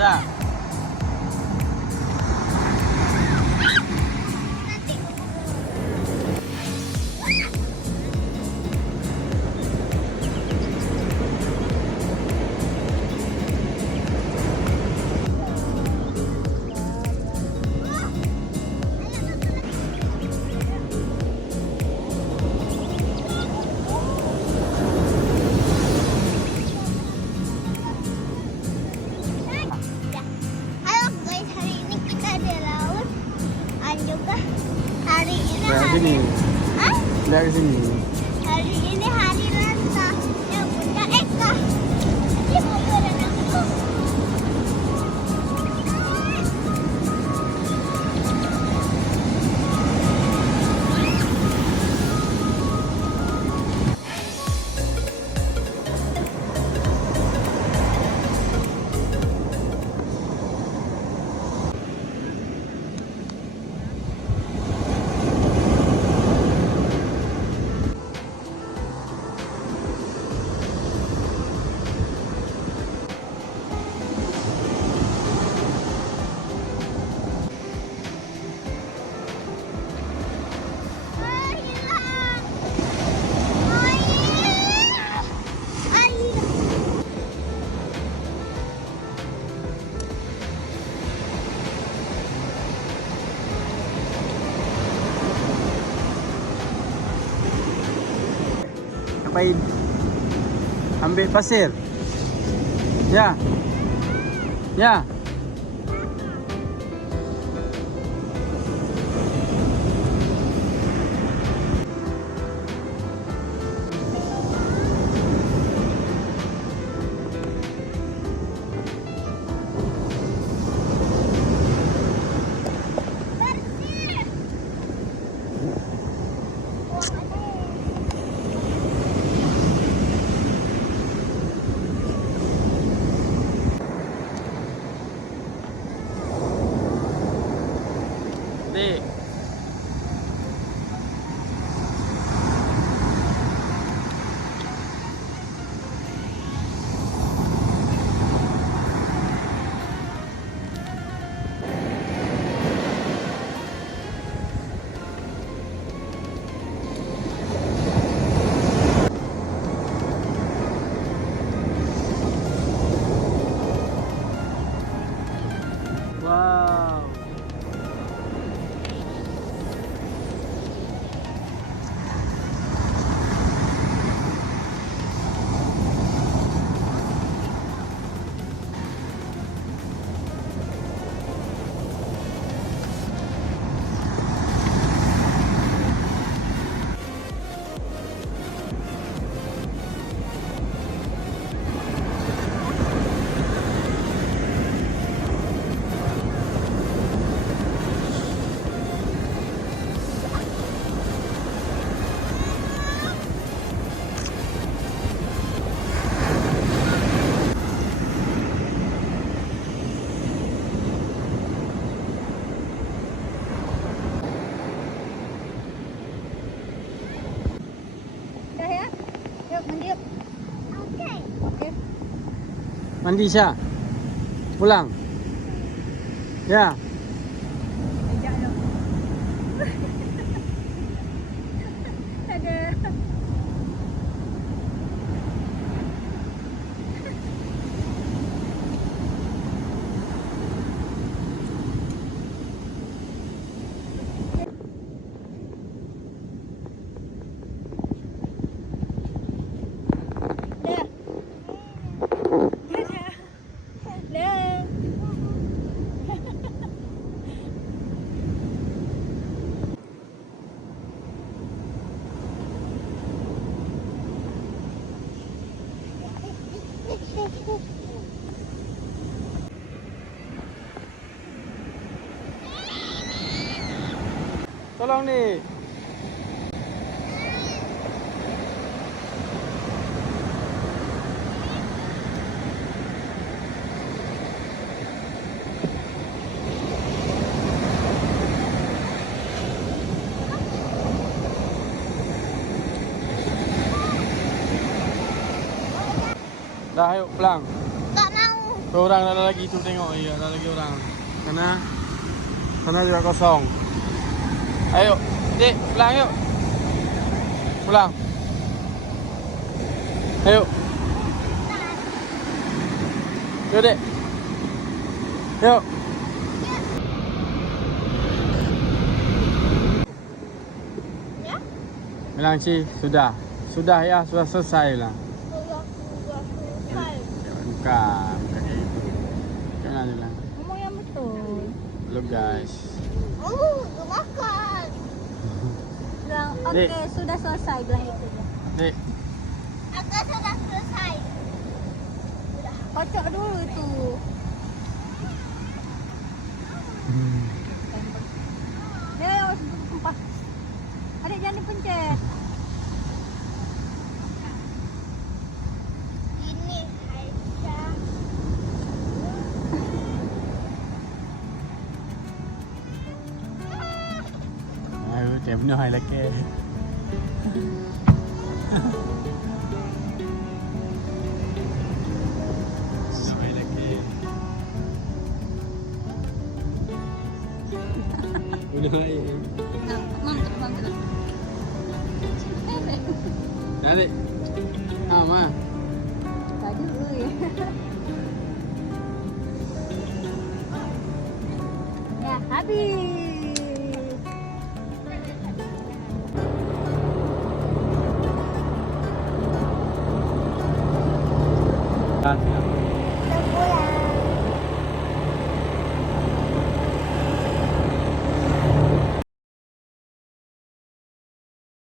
Siya. Lihat sini. Hah? Lihat ke sini. Hari ini hari rasa yang punya Eka. Ini mobil renangku. Ngapain? Ambil pasir. Ya. Ya. Dik. Wow. Dah ya? Yuk mandi yuk. Okey. Okey. Mandi Syah. Pulang. Ya. Ajak lu. Ada. Dah. Dah. Dah. Tolong ni. Dah, ayo pulang. Tak mau. Orang ada lagi tu tengok. Iya, ada lagi orang. Sana juga kosong. Ayo, Dik, pulang yuk. Pulang. Ayo. Yuk, Dik. Yuk. Ya? Bilang Ci, sudah. Sudah ya, sudah selesai lah. Sudah selesai. Buka kayak gitu. Jangan bilang. Ngomong yang betul. Look guys. Udah makan. Bilang, Dek. oke, sudah selesai. Bilang itu. Dik, Aku sudah selesai. Kocok dulu itu. Ya, sumpah. Adik jangan dipencet. Ini Aisyah. ayo trẻ bener hai lagi. Hai lagi. Bener hai. Mantap. Dari. Ah, ma. Tadi ya. Ya, habis. Kan.